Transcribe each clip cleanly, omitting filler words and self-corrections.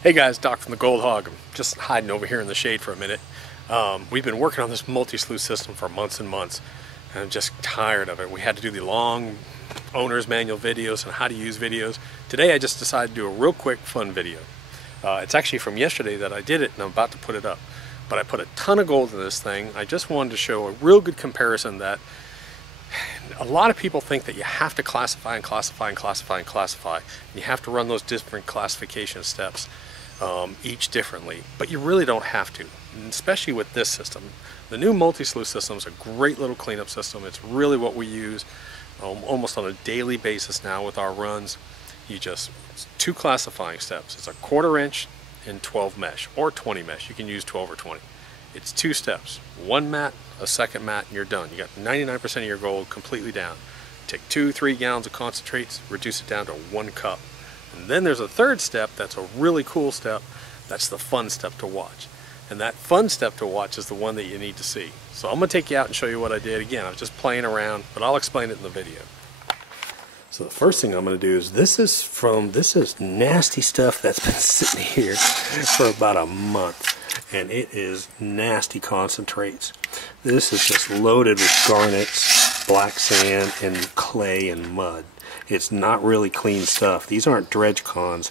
Hey guys, Doc from the Gold Hog. I'm just hiding over here in the shade for a minute. We've been working on this multi-sluice system for months and months, and I'm just tired of it. We had to do the long owner's manual videos and how to use videos. Today I just decided to do a real quick fun video. It's actually from yesterday that I did it, and I'm about to put it up. But I put a ton of gold in this thing. I just wanted to show a real good comparison that a lot of people think that you have to classify and classify and classify and classify. You have to run those different classification steps each differently, but you really don't have to, and especially with this system. The new multi-sluice system is a great little cleanup system. It's really what we use almost on a daily basis now with our runs. It's two classifying steps. It's a 1/4 inch and 12 mesh or 20 mesh. You can use 12 or 20. It's two steps, one mat, a second mat, and you're done. You got 99% of your gold completely down. Take 2-3 gallons of concentrates, reduce it down to 1 cup. And then there's a third step that's a really cool step. That's the fun step to watch. And that fun step to watch is the one that you need to see. So I'm going to take you out and show you what I did. Again, I was just playing around, but I'll explain it in the video. So the first thing I'm going to do is this is nasty stuff that's been sitting here for about a month. And it is nasty concentrates. This is just loaded with garnets, black sand, and clay and mud. It's not really clean stuff. These aren't dredge cons.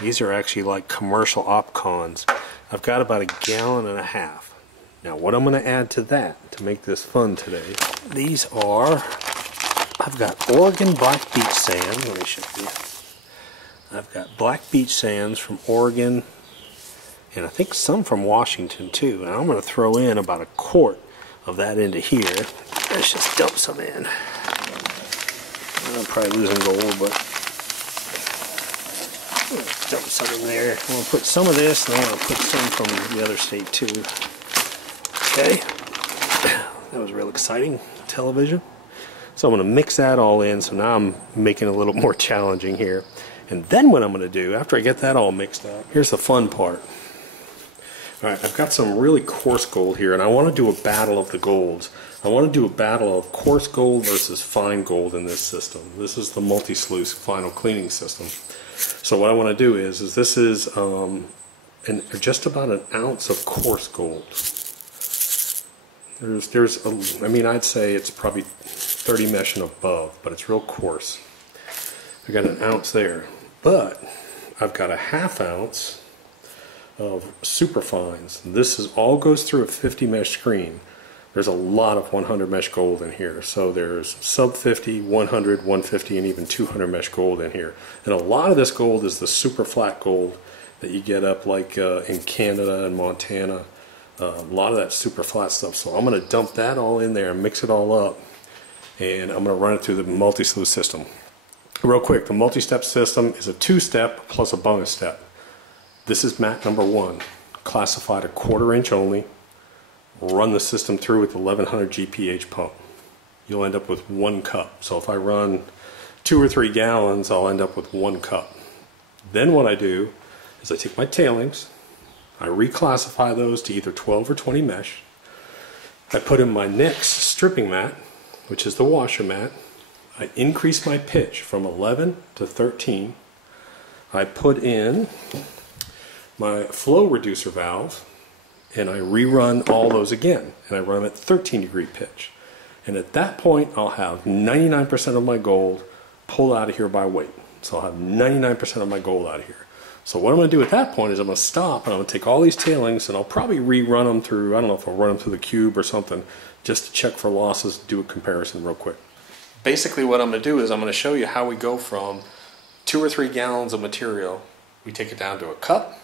These are actually like commercial op cons. I've got about 1.5 gallons. Now what I'm going to add to that to make this fun today, I've got Oregon black beach sand. Let me show you. I've got black beach sands from Oregon, and I think some from Washington too. And I'm going to throw in about 1/4 of that into here. Let's just dump some in. I'm probably losing gold, but dump some in there. I'm going to put some of this, and I'm going to put some from the other state too. Okay, that was real exciting television. So I'm going to mix that all in. So now I'm making it a little more challenging here. And then what I'm going to do, after I get that all mixed up, here's the fun part. Alright, I've got some really coarse gold here, and I want to do a battle of the golds. I want to do a battle of coarse gold versus fine gold in this system. This is the multi-sluice final cleaning system. So what I want to do is this is just about 1 ounce of coarse gold. I'd say it's probably 30 mesh and above, but it's real coarse. I got 1 ounce there, but I've got 1/2 ounce of super fines. This all goes through a 50 mesh screen. There's a lot of 100 mesh gold in here. So there's sub 50, 100, 150, and even 200 mesh gold in here. And a lot of this gold is the super flat gold that you get up like in Canada and Montana. A lot of that super flat stuff. So I'm going to dump that all in there and mix it all up. And I'm going to run it through the multi-sluice system. Real quick, the multi-step system is a 2-step plus a bonus step. This is mat number 1, classified 1/4 inch only. Run the system through with 1100 GPH pump. You'll end up with 1 cup. So if I run 2 or 3 gallons, I'll end up with 1 cup. Then what I do is I take my tailings, I reclassify those to either 12 or 20 mesh. I put in my next stripping mat, which is the washer mat. I increase my pitch from 11 to 13. I put in my flow reducer valve, and I rerun all those again, and I run them at 13-degree pitch. And at that point, I'll have 99% of my gold pulled out of here by weight. So I'll have 99% of my gold out of here. So what I'm going to do at that point is I'm going to stop, and I'm going to take all these tailings, and I'll probably rerun them through, I don't know if I'll run them through the cube or something, just to check for losses, do a comparison real quick. Basically what I'm going to do is I'm going to show you how we go from 2 or 3 gallons of material, we take it down to a cup,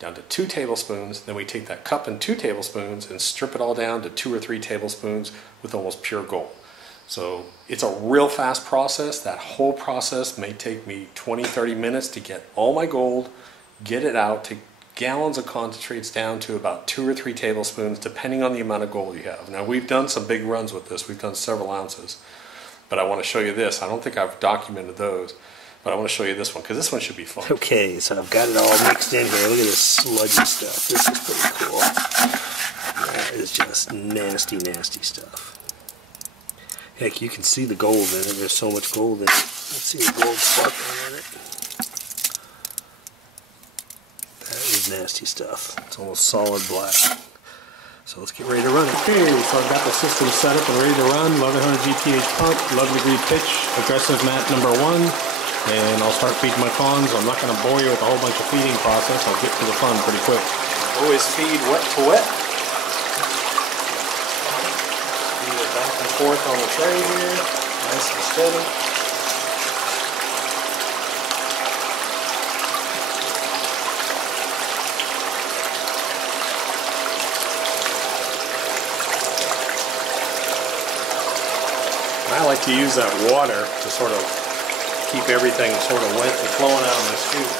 down to 2 tablespoons, then we take that cup and 2 tablespoons and strip it all down to 2 or 3 tablespoons with almost pure gold. So it's a real fast process. That whole process may take me 20-30 minutes to get all my gold, get it out, to gallons of concentrates down to about 2 or 3 tablespoons depending on the amount of gold you have. Now we've done some big runs with this. We've done several ounces, but I want to show you this. I don't think I've documented those. But I want to show you this one, because this one should be fun. Okay, so I've got it all mixed in here. Look at this sludgy stuff. This is pretty cool. That is just nasty, nasty stuff. Heck, you can see the gold in it. There's so much gold in it. Let's see the gold sparkling in it. nasty stuff. It's almost solid black. So let's get ready to run it. Okay, so I've got the system set up and ready to run. 1100 GPH pump, 11 degree pitch, aggressive mat number 1. And I'll start feeding my cons. I'm not going to bore you with a whole bunch of feeding process. I'll get to the fun pretty quick. Always feed wet to wet. Feed it back and forth on the tray here. Nice and steady. I like to use that water to sort of keep everything sort of wet and flowing out of my scoop.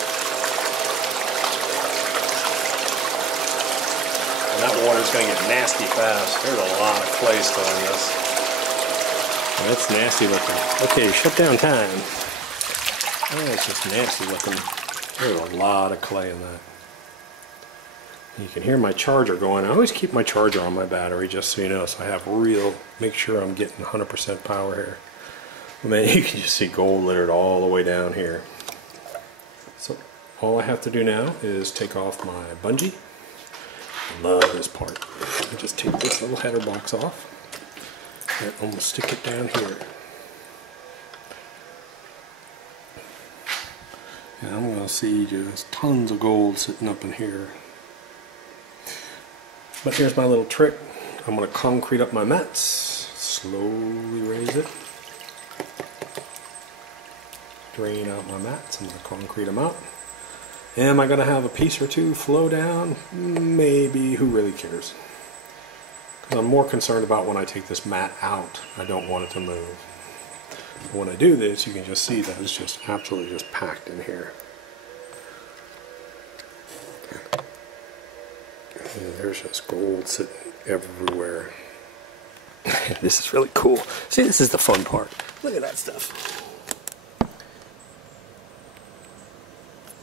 And that water's going to get nasty fast. There's a lot of clay still in this. That's nasty looking. Okay, shutdown time. Oh, it's just nasty looking. There's a lot of clay in that. You can hear my charger going. I always keep my charger on my battery, just so you know, so I have make sure I'm getting 100% power here. And then you can just see gold littered all the way down here. So all I have to do now is take off my bungee. I love this part. I just take this little header box off and I'm going to stick it down here. And I'm going to see just tons of gold sitting up in here. But here's my little trick. I'm going to concrete up my mats, slowly raise it, drain out my mats. I'm going to concrete them out. Am I going to have a piece or two flow down? Maybe. Who really cares? Because I'm more concerned about when I take this mat out. I don't want it to move. But when I do this, you can just see that it's just absolutely just packed in here. And there's just gold sitting everywhere. This is really cool. See, this is the fun part. Look at that stuff.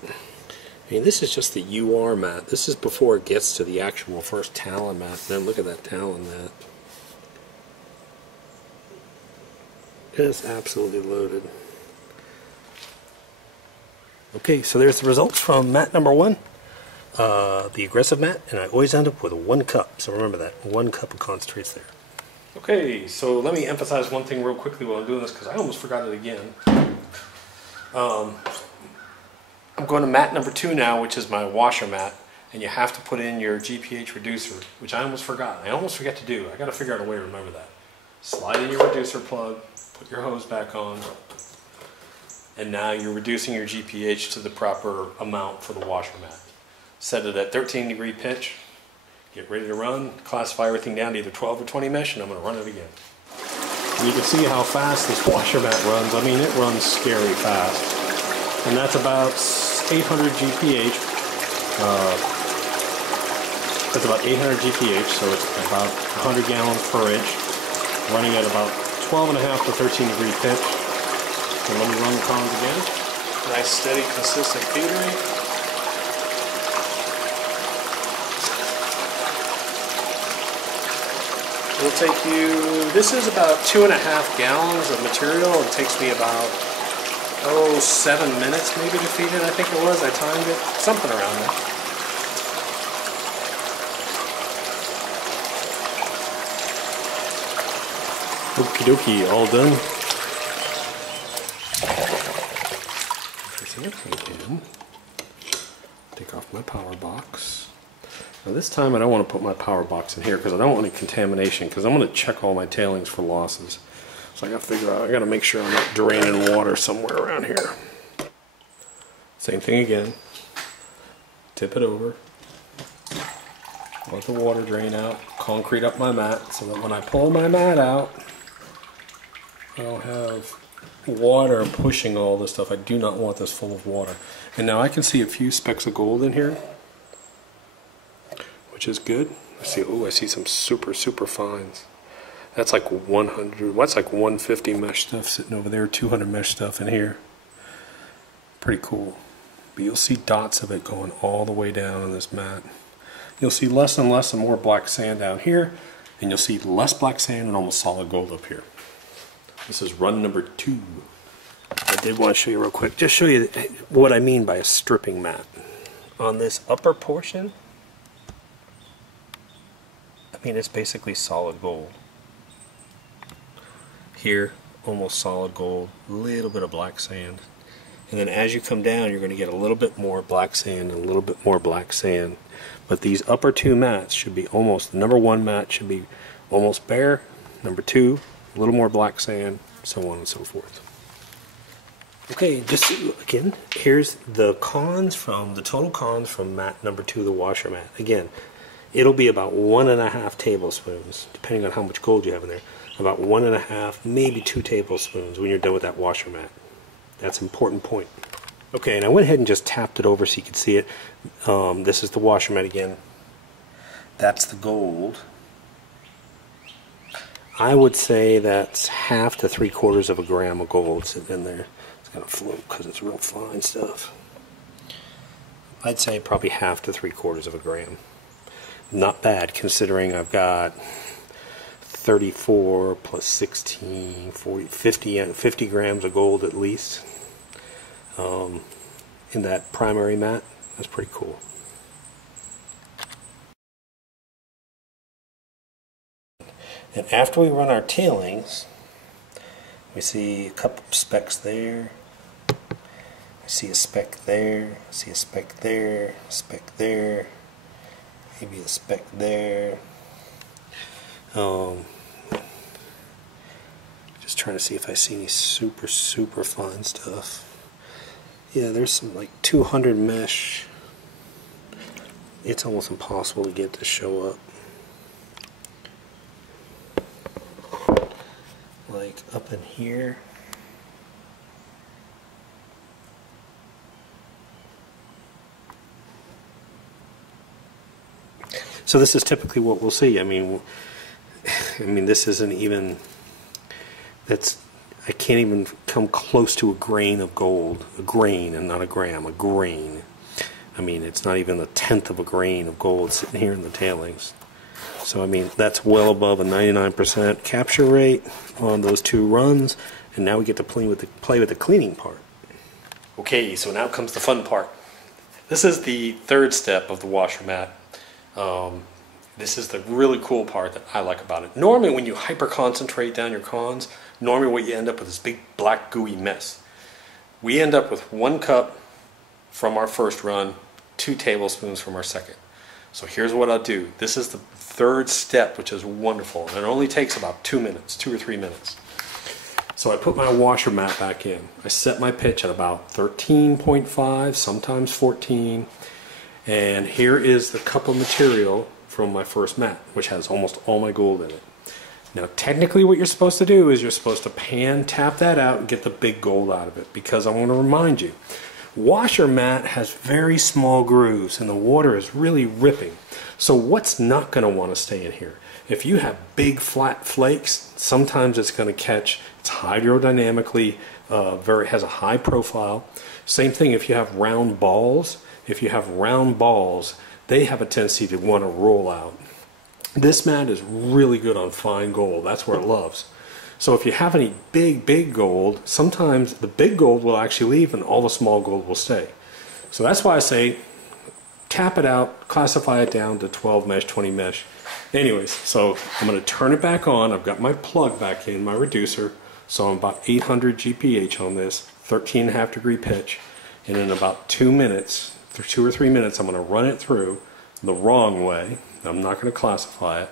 I mean, this is just the UR mat. This is before it gets to the actual first talon mat. Then look at that talon mat. It's absolutely loaded. Okay, so there's the results from mat number 1. The aggressive mat, and I always end up with 1 cup, so remember that, 1 cup of concentrates there. Okay, so let me emphasize one thing real quickly while I'm doing this, because I almost forgot it again. I'm going to mat number 2 now, which is my washer mat, and you have to put in your GPH reducer, which I almost forgot. I almost forget to do. I got to figure out a way to remember that. Slide in your reducer plug, put your hose back on, and now you're reducing your GPH to the proper amount for the washer mat. Set it at 13 degree pitch, get ready to run, classify everything down to either 12 or 20 mesh, and I'm going to run it again. And you can see how fast this washer mat runs. I mean, it runs scary fast. And that's about 800 GPH. That's about 800 GPH, so it's about 100 gallons per inch, running at about 12.5 to 13 degree pitch. So let me run the cons again. Nice, steady, consistent feed rate. It'll take you, this is about 2.5 gallons of material. It takes me about, 7 minutes maybe to feed it, I think it was. I timed it, something around there. Okie dokie, all done. Again. Take off my power box. Now this time I don't want to put my power box in here because I don't want any contamination, because I'm going to check all my tailings for losses. So I got to figure out, I got to make sure I'm not draining water somewhere around here. Same thing again. Tip it over. Let the water drain out. Concrete up my mat so that when I pull my mat out, I don't have water pushing all this stuff. I do not want this full of water. And now I can see a few specks of gold in here, which is good. I see some super fines. That's like 100, that's like 150 mesh stuff sitting over there, 200 mesh stuff in here. Pretty cool. But you'll see dots of it going all the way down on this mat. You'll see less and less and more black sand down here, and you'll see less black sand and almost solid gold up here. This is run number 2. I did want to show you real quick, just show you what I mean by a stripping mat. on this upper portion, I mean, it's basically solid gold. Here, almost solid gold, a little bit of black sand. And then as you come down, you're going to get a little bit more black sand and a little bit more black sand. But these upper two mats should be almost, the number one mat should be almost bare. Number two, a little more black sand, so on and so forth. Okay, just again, here's the total cons from mat number two, the washer mat. Again, it'll be about 1.5 tablespoons, depending on how much gold you have in there. About 1.5, maybe 2 tablespoons when you're done with that washer mat. That's an important point. Okay, and I went ahead and just tapped it over so you could see it. This is the washer mat again. That's the gold. I would say that's 1/2 to 3/4 of a gram of gold sitting in there. It's gonna float because it's real fine stuff. I'd say probably 1/2 to 3/4 of a gram. Not bad considering I've got 34 plus 16, 40, 50 grams of gold at least in that primary mat. That's pretty cool. And after we run our tailings, we see a couple specks there. I see a speck there. I see a speck there. A speck there. Maybe a speck there. Just trying to see if I see any super fine stuff. Yeah, there's some like 200 mesh. It's almost impossible to get to show up. Like up in here. So this is typically what we'll see. I mean this isn't even, I can't even come close to a grain of gold. A grain and not a gram, a grain. I mean, it's not even 1/10 of a grain of gold sitting here in the tailings. So I mean, that's well above a 99% capture rate on those two runs, and now we get to play with the cleaning part. Okay, so now comes the fun part. This is the third step of the washer mat. This is the really cool part that I like about it. Normally when you hyper concentrate down your cons, normally what you end up with is this big black gooey mess. We end up with 1 cup from our first run, 2 tablespoons from our second. So here's what I'll do. This is the third step, which is wonderful. And it only takes about 2 minutes, 2 or 3 minutes. So I put my washer mat back in. I set my pitch at about 13.5, sometimes 14. And here is the cup of material from my first mat, which has almost all my gold in it. Now technically what you're supposed to do is you're supposed to pan tap that out and get the big gold out of it, because I want to remind you, washer mat has very small grooves and the water is really ripping. So what's not going to want to stay in here? If you have big flat flakes, sometimes it's going to catch. It's hydrodynamically has a high profile. Same thing if you have round balls. If you have round balls, they have a tendency to want to roll out. This mat is really good on fine gold. That's where it loves. So if you have any big gold, sometimes the big gold will actually leave and all the small gold will stay. So that's why I say tap it out, classify it down to 12 mesh, 20 mesh. Anyways, so I'm going to turn it back on. I've got my plug back in, my reducer. So I'm about 800 GPH on this, 13.5 degree pitch. And in about 2 minutes, 2 or 3 minutes, I'm going to run it through the wrong way. I'm not going to classify it.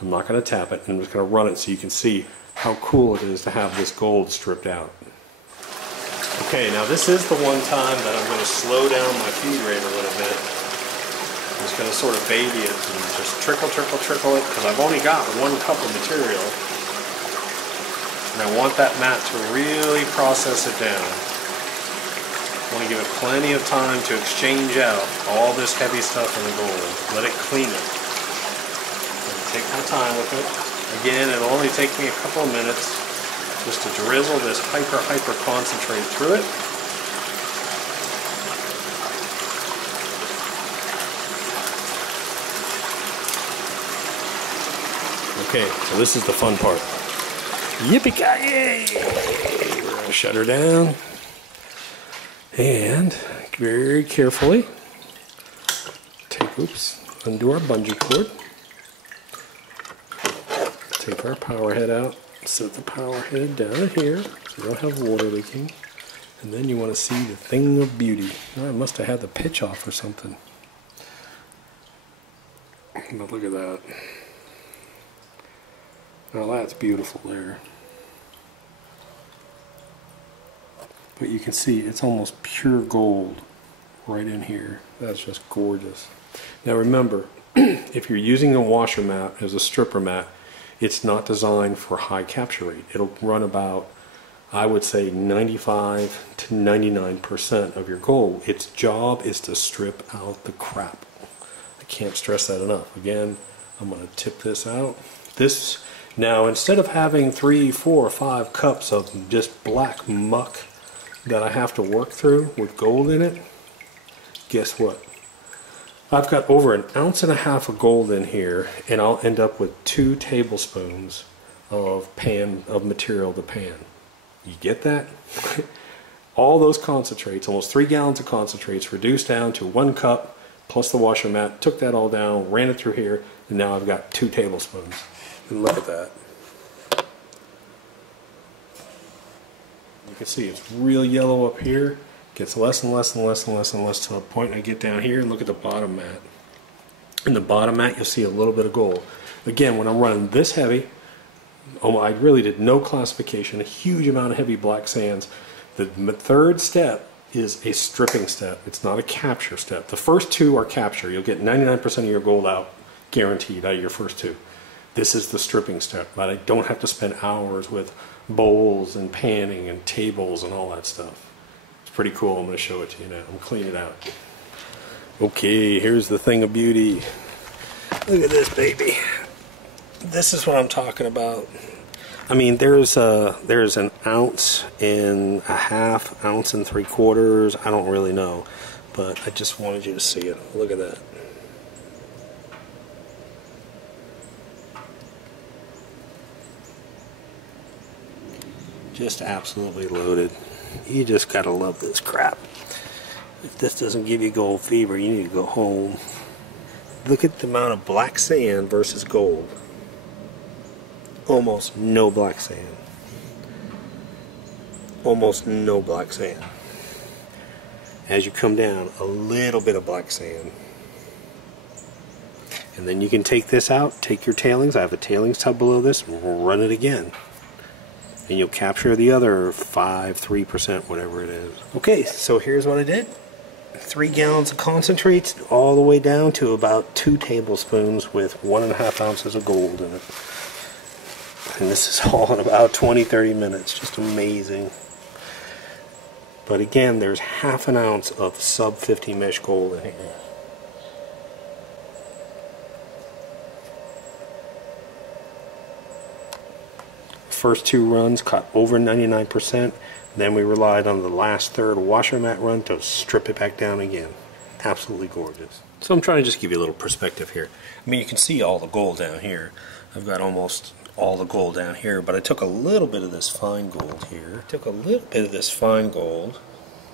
I'm not going to tap it. I'm just going to run it so you can see how cool it is to have this gold stripped out. Okay, now this is the one time that I'm going to slow down my feed rate a little bit. I'm just going to sort of baby it and just trickle it, because I've only got 1 cup of material. And I want that mat to really process it down. I want to give it plenty of time to exchange out all this heavy stuff in the gold. Let it clean it. Take my time with it. Again, it'll only take me a couple of minutes just to drizzle this hyper concentrate through it. Okay, so this is the fun part. Yippee-ki-yay! We're going to shut her down. And very carefully, oops, undo our bungee cord. Take our power head out, set the power head down here so you don't have water leaking. And then you want to see the thing of beauty. Oh, I must have had the pitch off or something. But look at that. Now that's beautiful there. But you can see it's almost pure gold right in here. That's just gorgeous. Now remember, if you're using a washer mat as a stripper mat, it's not designed for high capture rate. It'll run about, I would say, 95 to 99% of your gold. Its job is to strip out the crap. I can't stress that enough. Again, I'm going to tip this out. Now, instead of having 3, 4, 5 cups of just black muck that I have to work through with gold in it, guess what? I've got over 1.5 ounces of gold in here, and I'll end up with 2 tablespoons of material to pan. You get that? All those concentrates, almost 3 gallons of concentrates, reduced down to 1 cup plus the washer mat. Took that all down, ran it through here, and now I've got 2 tablespoons. And look at that. You can see it's real yellow up here. Gets less and less and less and less and less to the point I get down here and look at the bottom mat. In the bottom mat you'll see a little bit of gold. Again, when I'm running this heavy, I really did no classification, a huge amount of heavy black sands. The third step is a stripping step. It's not a capture step. The first 2 are capture. You'll get 99% of your gold out, guaranteed, out of your first 2. This is the stripping step, but I don't have to spend hours with bowls and panning and tables and all that stuff. Pretty cool. I'm going to show it to you now. I'm cleaning it out. Okay, here's the thing of beauty. Look at this baby. This is what I'm talking about. I mean, there's 1.5 ounces, 1.5 ounces, 3/4. I don't really know, but I just wanted you to see it. Look at that. Just absolutely loaded. You just gotta love this crap. If this doesn't give you gold fever, you need to go home. Look at the amount of black sand versus gold. Almost no black sand. Almost no black sand. As you come down, a little bit of black sand. And then you can take this out, take your tailings. I have a tailings tub below this, and we'll run it again. And you'll capture the other 5, 3%, whatever it is. Okay, so here's what I did. 3 gallons of concentrates all the way down to about 2 tablespoons with 1.5 ounces of gold in it. And this is all in about 20-30 minutes. Just amazing. But again, there's 1/2 ounce of sub 50 mesh gold in here. First 2 runs caught over 99%. Then we relied on the last third washer mat run to strip it back down again. Absolutely gorgeous. So I'm trying to just give you a little perspective here. I mean, you can see all the gold down here. I've got almost all the gold down here, but I took a little bit of this fine gold here. Took a little bit of this fine gold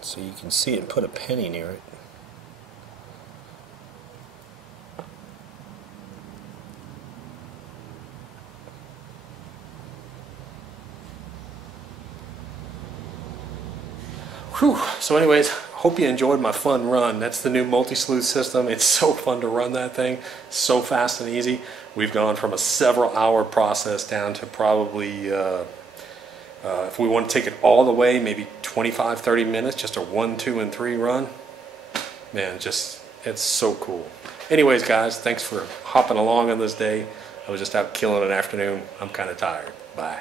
so you can see it and put a penny near it. Whew. So anyways, hope you enjoyed my fun run. That's the new Multi Sluice system. It's so fun to run that thing. So fast and easy. We've gone from a several hour process down to probably, if we want to take it all the way, maybe 25-30 minutes, just a 1, 2, and 3 run. Man, it's so cool. Anyways, guys, thanks for hopping along on this day. I was just out killing an afternoon. I'm kind of tired. Bye.